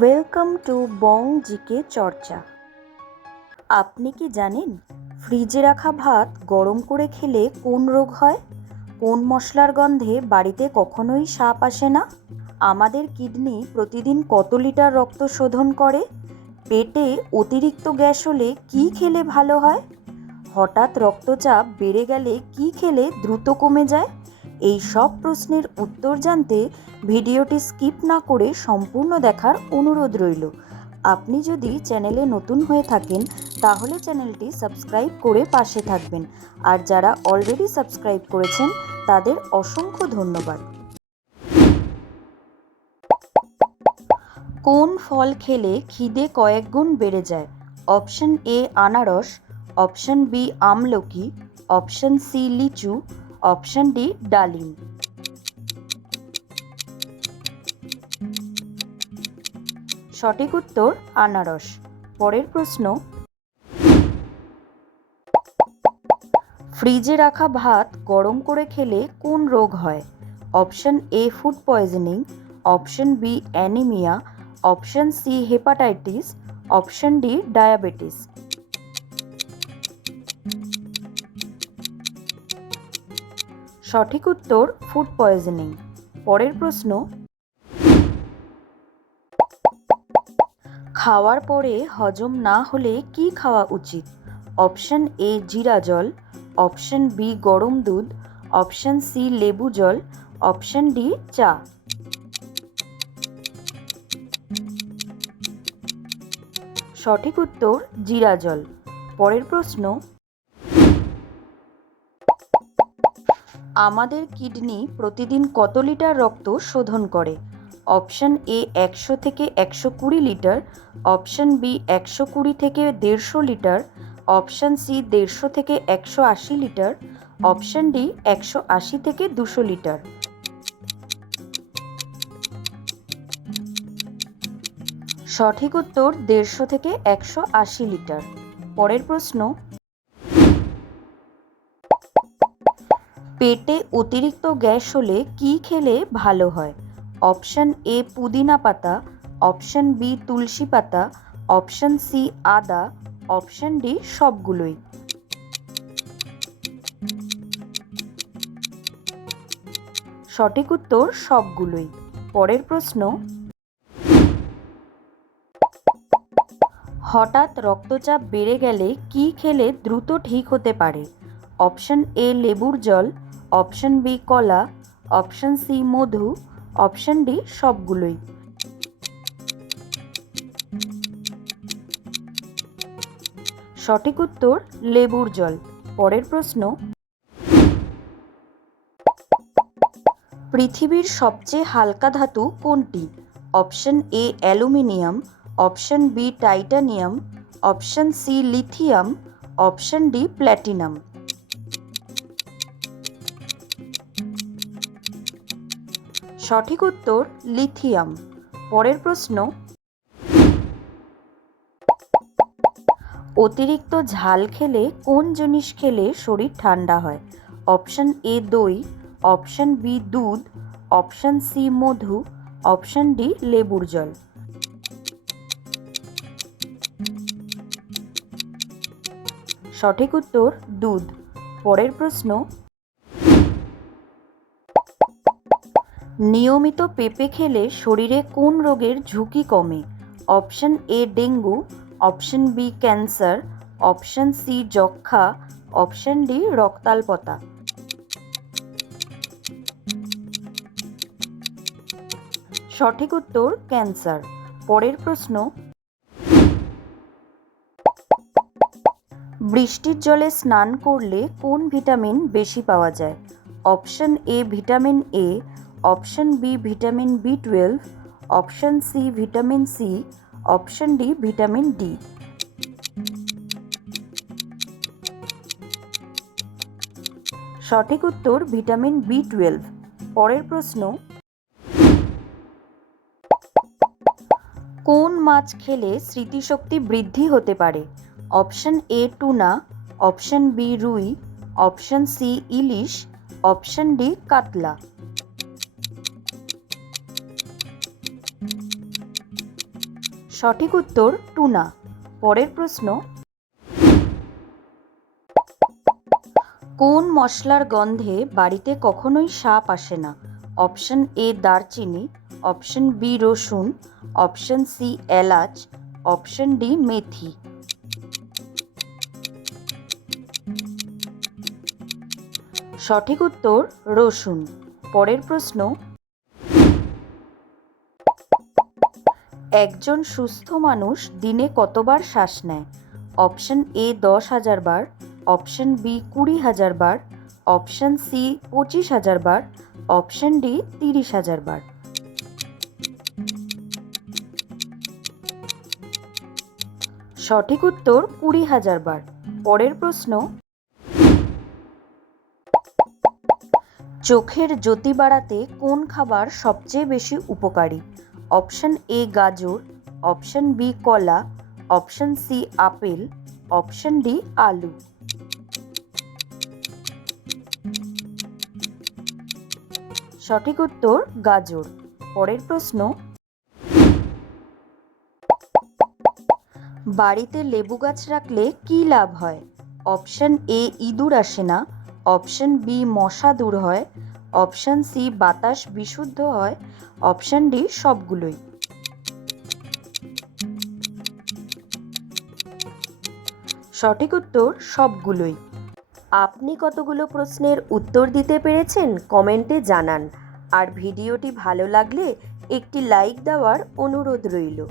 Welcome to Bong GK চর্চা আপনি কি জানেন ফ্রিজে রাখা ভাত গরম করে খেলে কোন রোগ হয়? কোন মশলার গন্ধে বাড়িতে কখনোই সাপ আসে না? আমাদের কিডনি প্রতিদিন কত লিটার রক্ত শোধন করে? পেটে অতিরিক্ত গ্যাস হলে কী খেলে ভালো হয়? হঠাৎ রক্তচাপ বেড়ে গেলে কী খেলে দ্রুত কমে যায়? এই সব প্রশ্নের উত্তর জানতে ভিডিওটি স্কিপ না করে সম্পূর্ণ দেখার অনুরোধ রইল। আপনি যদি চ্যানেলে নতুন হয়ে থাকেন, তাহলে চ্যানেলটি সাবস্ক্রাইব করে পাশে থাকবেন। আর যারা অলরেডি সাবস্ক্রাইব করেছেন, তাদের অসংখ্য ধন্যবাদ। কোন ফল খেলে খিদে কয়েক গুণ বেড়ে যায়? অপশন এ আনারস, অপশন বি আমলকি, অপশন সি লিচু অপশন ডি, ডালিম। সঠিক উত্তর, আনারস। পরের প্রশ্ন, ফ্রিজে রাখা ভাত গরম করে খেলে কোন রোগ হয়? Option A, food poisoning. Option B, anaemia. Option C, hepatitis. Option D, diabetes. সঠিক উত্তর ফুড পয়জনিং পরের প্রশ্ন, খাওয়ার পরে হজম না হলে কি খাওয়া উচিত? অপশন এ জিরা জল। অপশন বি গরম দুধ। অপশন সি লেবু জল। অপশন ডি চা। সঠিক উত্তর, জিরা জল। পরের প্রশ্ন আমাদের কিডনি প্রতিদিন কত লিটার রক্ত শোধন করে? অপশন এ একশো থেকে একশো কুড়ি লিটার, অপশন বি একশো কুড়ি থেকে দেড়শো লিটার, অপশন সি দেড়শো থেকে একশো আশি লিটার, অপশন ডি একশো আশি থেকে দুশো লিটার। সঠিক উত্তর দেড়শো থেকে একশো আশি লিটার। পরের প্রশ্ন পেটে অতিরিক্ত গ্যাস হলে কি খেলে ভালো হয়? অপশন এ পুদিনা পাতা, অপশন বি তুলসী পাতা, অপশন সি আদা, অপশন ডি সবগুলোই। সঠিক উত্তর সবগুলোই। পরের প্রশ্ন, হঠাৎ রক্তচাপ বেড়ে গেলে কি খেলে দ্রুত ঠিক হতে পারে? অপশন এ লেবুর জল অপশন বি কলা, অপশন সি মধু, অপশন ডি সবগুলোই। সঠিক উত্তর, লেবুর জল। পরের প্রশ্ন, পৃথিবীর সবচেয়ে হালকা ধাতু কোনটি? Option A aluminium, option B titanium, option C lithium, option D platinum. সঠিক উত্তর লিথিয়াম। পরের প্রশ্ন, অতিরিক্ত ঝাল খেলে কোন জিনিস খেলে শরীর ঠান্ডা হয়? অপশন এ দই, অপশন বি দুধ, অপশন সি মধু, অপশন ডি লেবুর জল। সঠিক উত্তর দুধ। পরের প্রশ্ন নিয়মিত পেঁপে খেলে শরীরে কোন রোগের ঝুঁকি কমে? Option A dengue, option B cancer, option C যক্ষা অপশন ডি রক্তাল্পতা। সঠিক উত্তর ক্যান্সার। পরের প্রশ্ন। বৃষ্টির জলে স্নান করলে কোন ভিটামিন বেশি পাওয়া যায়? Option A vitamin A option B vitamin B twelve, option C vitamin C, option D vitamin D. সঠিক উত্তর ভিটামিন বি টুয়েলভ। পরের প্রশ্ন। কোন মাছ খেলে স্মৃতিশক্তি বৃদ্ধি হতে পারে? Option A tuna, option B রুই, অপশন সি ইলিশ, অপশন ডি কাতলা। সঠিক উত্তর টুনা। পরের প্রশ্ন, কোন মশলার গন্ধে বাড়িতে কখনোই সাপ আসে না? অপশন এ দারচিনি, অপশন বি রসুন, অপশন সি এলাচ, অপশন ডি মেথি। সঠিক উত্তর রসুন। পরের প্রশ্ন একজন সুস্থ মানুষ দিনে কতবার শ্বাস নেয়? অপশন এ দশ হাজার বার, অপশন বি কুড়ি হাজার বার, অপশন সি পঁচিশ হাজার বার, অপশন ডি তিরিশ হাজার বার। সঠিক উত্তর কুড়ি হাজার বার। পরের প্রশ্ন, চোখের জ্যোতি বাড়াতে কোন খাবার সবচেয়ে বেশি উপকারী? অপশন এ গাজর, অপশন বি কলা, option C apple, option D আলু। সঠিক উত্তর গাজর। পরের প্রশ্ন। বাড়িতে লেবু গাছ রাখলে কি লাভ হয়? অপশন এ ইঁদুর আসে না, অপশন বি মশা দূর হয় অপশন সি, বাতাস বিশুদ্ধ হয়। অপশান ডি, সবগুলোই। সঠিক উত্তর, সবগুলোই। আপনি কতগুলো প্রশ্নের উত্তর দিতে পেরেছেন কমেন্টে জানান। আর ভিডিওটি ভালো লাগলে একটি লাইক দেওয়ার অনুরোধ রইল।